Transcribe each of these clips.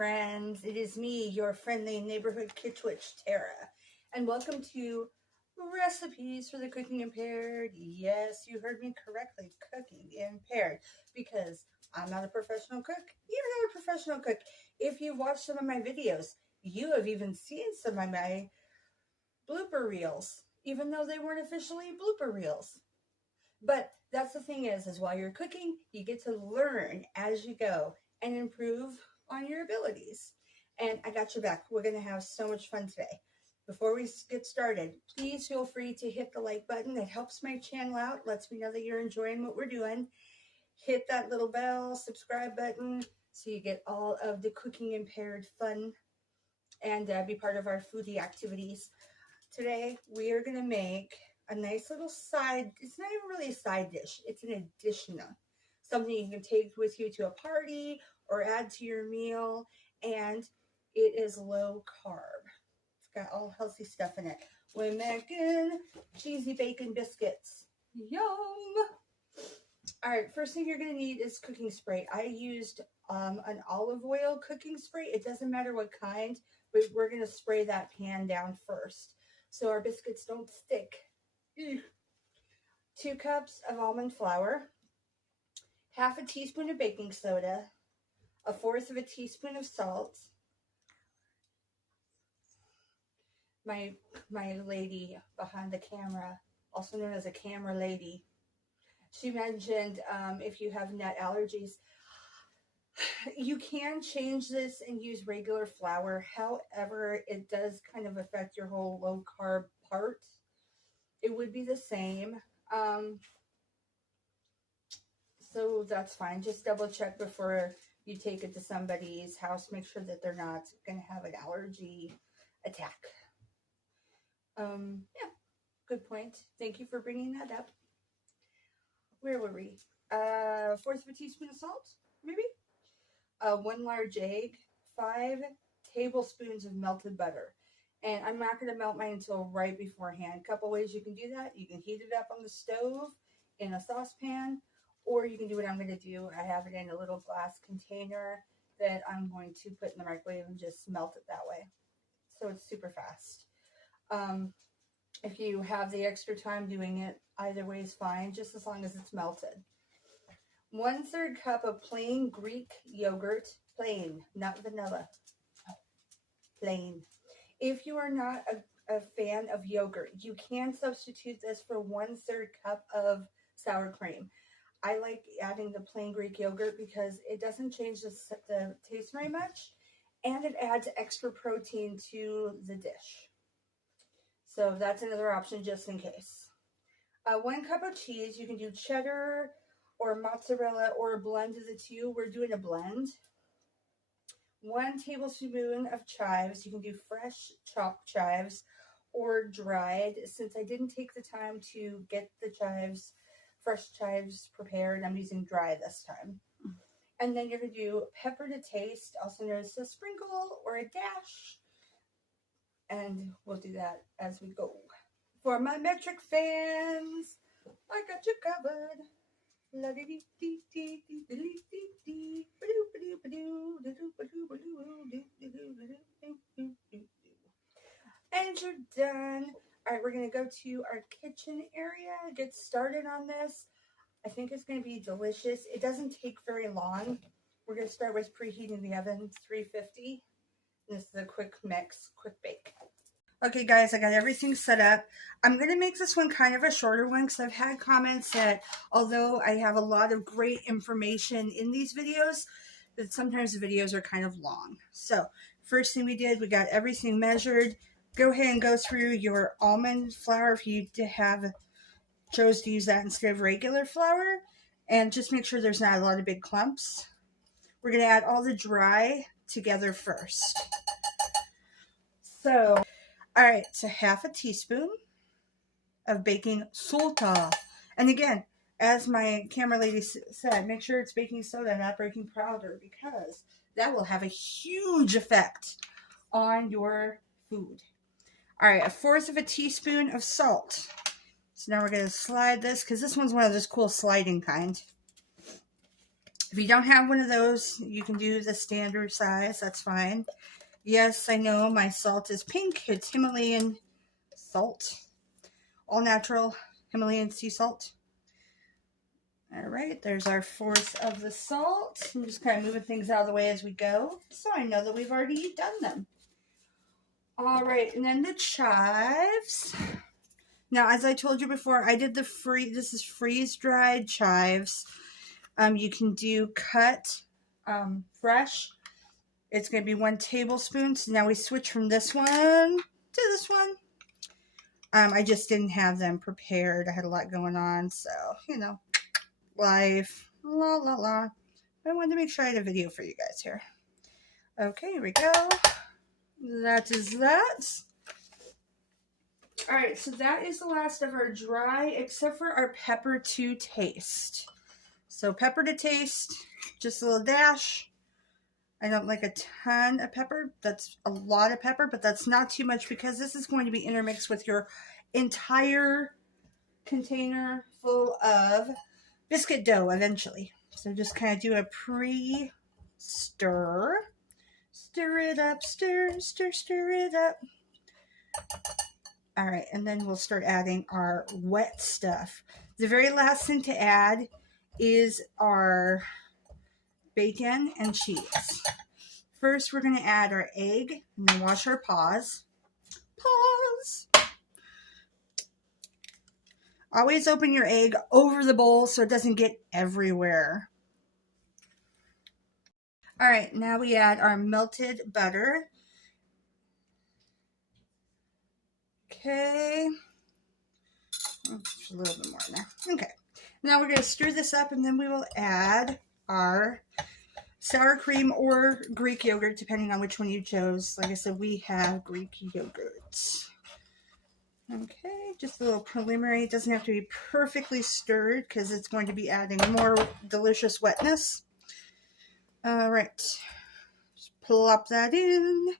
friends. It is me, your friendly neighborhood kid witch, Tara, and welcome to Recipes for the Cooking Impaired. Yes, you heard me correctly, cooking impaired, because I'm not a professional cook. You're not a professional cook. If you've watched some of my videos, you have even seen some of my blooper reels, even though they weren't officially blooper reels. But that's the thing is while you're cooking, you get to learn as you go and improve on your abilities. And I got your back. We're going to have so much fun today. Before we get started, please feel free to hit the like button. It helps my channel out, lets me know that you're enjoying what we're doing. Hit that little bell, subscribe button, so you get all of the cooking impaired fun and be part of our foodie activities. Today, we are going to make a nice little side, it's not even really a side dish, it's an additional. Something you can take with you to a party or add to your meal, and it is low carb. It's got all healthy stuff in it. We're making cheesy bacon biscuits. Yum! Alright, first thing you're going to need is cooking spray. I used an olive oil cooking spray. It doesn't matter what kind, but we're going to spray that pan down first so our biscuits don't stick. 2 cups of almond flour, half a teaspoon of baking soda, 1/4 of a teaspoon of salt. My lady behind the camera, also known as a camera lady, she mentioned if you have nut allergies, you can change this and use regular flour. However, it does kind of affect your whole low carb part. It would be the same. So that's fine. Just double check before you take it to somebody's house. Make sure that they're not going to have an allergy attack. Yeah, good point. Thank you for bringing that up. Where were we? 1/4 of a teaspoon of salt, maybe? 1 large egg, 5 tablespoons of melted butter. And I'm not going to melt mine until right beforehand. A couple ways you can do that. You can heat it up on the stove in a saucepan, or you can do what I'm going to do. I have it in a little glass container that I'm going to put in the microwave and just melt it that way. So it's super fast. If you have the extra time doing it, either way is fine, just as long as it's melted. 1/3 cup of plain Greek yogurt, plain, not vanilla, plain. If you are not a fan of yogurt, you can substitute this for 1/3 cup of sour cream. I like adding the plain Greek yogurt because it doesn't change the taste very much, and it adds extra protein to the dish. So that's another option just in case. 1 cup of cheese. You can do cheddar or mozzarella or a blend of the two. We're doing a blend. 1 tablespoon of chives. You can do fresh chopped chives or dried. Since I didn't take the time to get the chives, fresh chives prepared, I'm using dry this time. And then you're going to do pepper to taste, also known as a sprinkle or a dash. And we'll do that as we go. For my metric fans, I got you covered. And you're done. All right, we're going to go to our kitchen area, get started on this. I think it's going to be delicious. It doesn't take very long. We're going to start with preheating the oven, 350. This is a quick mix, quick bake. Okay, guys, I got everything set up. I'm going to make this one kind of a shorter one because I've had comments that although I have a lot of great information in these videos, that sometimes the videos are kind of long. So, first thing we did, we got everything measured. Go ahead and go through your almond flour if you chose to use that instead of regular flour. And just make sure there's not a lot of big clumps. We're going to add all the dry together first. So, all right, so 1/2 teaspoon of baking soda. And again, as my camera lady said, make sure it's baking soda, not baking powder, because that will have a huge effect on your food. All right, 1/4 of a teaspoon of salt. So now we're going to slide this, because this one's one of those cool sliding kind. If you don't have one of those, you can do the standard size. That's fine. Yes, I know my salt is pink. It's Himalayan salt. All natural Himalayan sea salt. All right, there's our 1/4 of the salt. I'm just kind of moving things out of the way as we go, so I know that we've already done them. All right, and then the chives. Now, as I told you before, I did the this is freeze-dried chives. You can do cut fresh. It's going to be 1 tablespoon. So now we switch from this one to this one. I just didn't have them prepared. I had a lot going on, so, you know, life, la, la, la. I wanted to make sure I had a video for you guys here. Okay, here we go. That is that. All right, so that is the last of our dry, except for our pepper to taste. So pepper to taste, just a little dash. I don't like a ton of pepper. That's a lot of pepper, but that's not too much because this is going to be intermixed with your entire container full of biscuit dough eventually. So just kind of do a pre-stir. Stir it up, stir it up. All right, and then we'll start adding our wet stuff. The very last thing to add is our bacon and cheese. First, we're going to add our egg and then wash our paws. Paws! Always open your egg over the bowl so it doesn't get everywhere. All right, now we add our melted butter. Okay. Just a little bit more now. Okay. Now we're going to stir this up and then we will add our sour cream or Greek yogurt, depending on which one you chose. Like I said, we have Greek yogurt. Okay, just a little preliminary. It doesn't have to be perfectly stirred because it's going to be adding more delicious wetness. All right, just plop that in.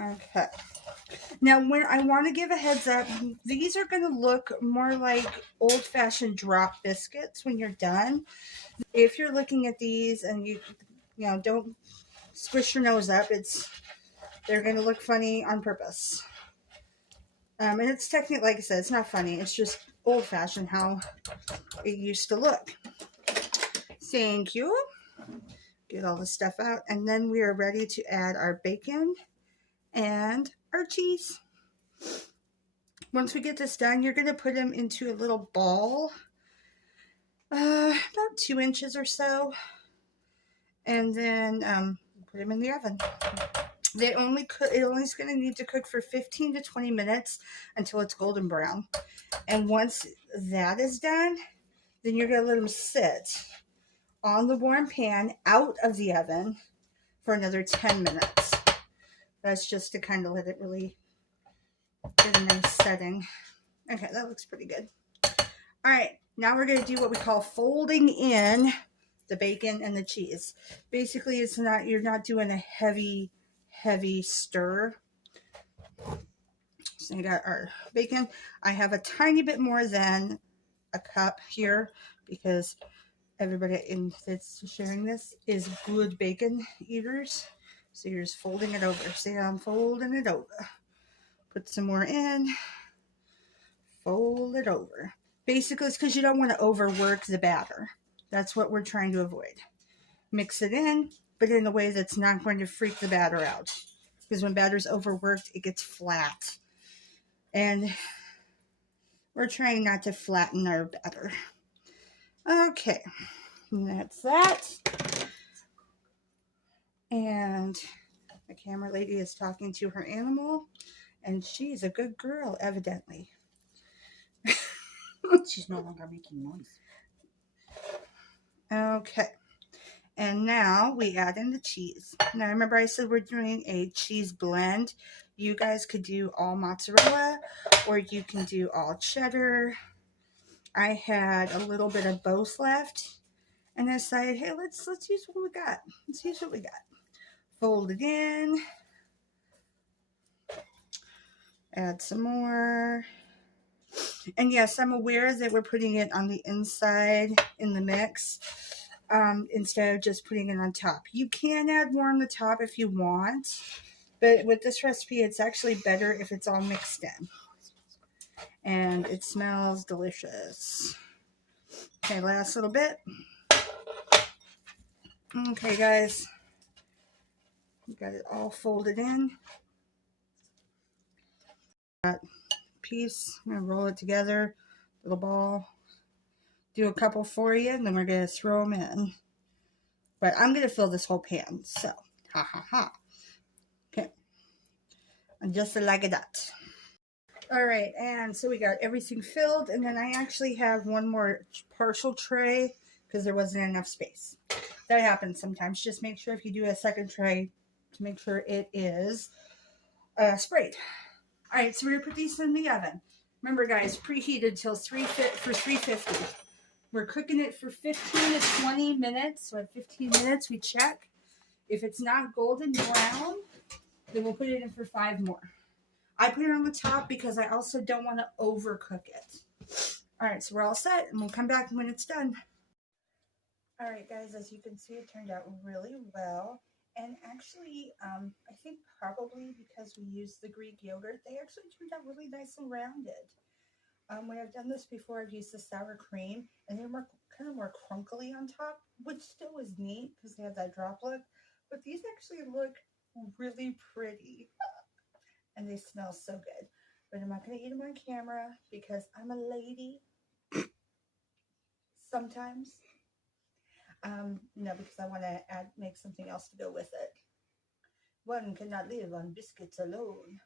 Okay. Now, when I want to give a heads up, these are going to look more like old-fashioned drop biscuits when you're done. If you're looking at these and you know, don't squish your nose up, they're going to look funny on purpose. And it's technically, like I said, it's not funny. It's just old-fashioned how it used to look. Thank you. Get all the stuff out. And then we are ready to add our bacon and our cheese. Once we get this done, you're going to put them into a little ball, about 2 inches or so, and then put them in the oven. It only is going to need to cook for 15 to 20 minutes until it's golden brown. And once that is done, then you're going to let them sit on the warm pan out of the oven for another 10 minutes. That's just to kind of let it really get a nice setting. Okay, that looks pretty good. All right, now we're going to do what we call folding in the bacon and the cheese. Basically, you're not doing a heavy stir. So we got our bacon. I have a tiny bit more than a cup here because everybody that's sharing this is good bacon eaters. So you're just folding it over. See, I'm folding it over. Put some more in. Fold it over. Basically, it's because you don't want to overwork the batter. That's what we're trying to avoid. Mix it in, but in a way that's not going to freak the batter out. Because when batter's overworked, it gets flat. And we're trying not to flatten our batter. Okay. And that's that. And the camera lady is talking to her animal, and she's a good girl, evidently. She's no longer making noise. Okay. And now we add in the cheese. Now, remember I said we're doing a cheese blend. You guys could do all mozzarella, or you can do all cheddar. I had a little bit of both left, and I decided, hey, let's use what we got. Let's use what we got. Fold it in. Add some more. And yes, I'm aware that we're putting it on the inside in the mix instead of just putting it on top. You can add more on the top if you want, but with this recipe, it's actually better if it's all mixed in. And it smells delicious. Okay, last little bit. Okay, guys. We got it all folded in. That piece. I'm going to roll it together. Little ball. Do a couple for you, and then we're going to throw them in. But I'm going to fill this whole pan. So, ha ha ha. Okay. And just like that. All right, and so we got everything filled, and then I actually have one more partial tray because there wasn't enough space. That happens sometimes. Just make sure if you do a second tray to make sure it is sprayed. All right, so we're gonna put these in the oven. Remember, guys, preheated till 350. We're cooking it for 15 to 20 minutes. So at 15 minutes, we check. If it's not golden brown, then we'll put it in for 5 more. I put it on the top because I also don't want to overcook it. All right, so we're all set, and we'll come back when it's done. All right, guys, as you can see, it turned out really well. And actually, I think probably because we used the Greek yogurt, they actually turned out really nice and rounded. When I've done this before, I've used the sour cream, and they're kind of more crunkly on top, which still was neat because they have that drop look. But these actually look really pretty. And they smell so good. But I'm not going to eat them on camera because I'm a lady. Sometimes. No, because I want to make something else to go with it. One cannot live on biscuits alone.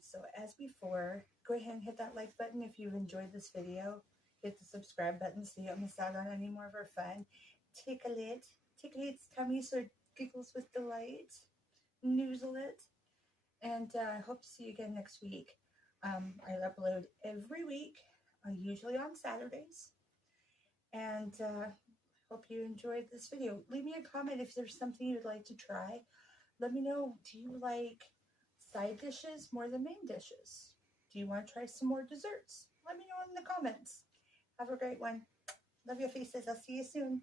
So as before, go ahead and hit that like button if you've enjoyed this video. Hit the subscribe button so you don't miss out on any more of our fun. Tickle its tummy so it giggles with delight. Noozle it. And I hope to see you again next week. I upload every week, usually on Saturdays. And hope you enjoyed this video. Leave me a comment if there's something you'd like to try. Let me know, do you like side dishes more than main dishes? Do you want to try some more desserts? Let me know in the comments. Have a great one. Love your faces. I'll see you soon.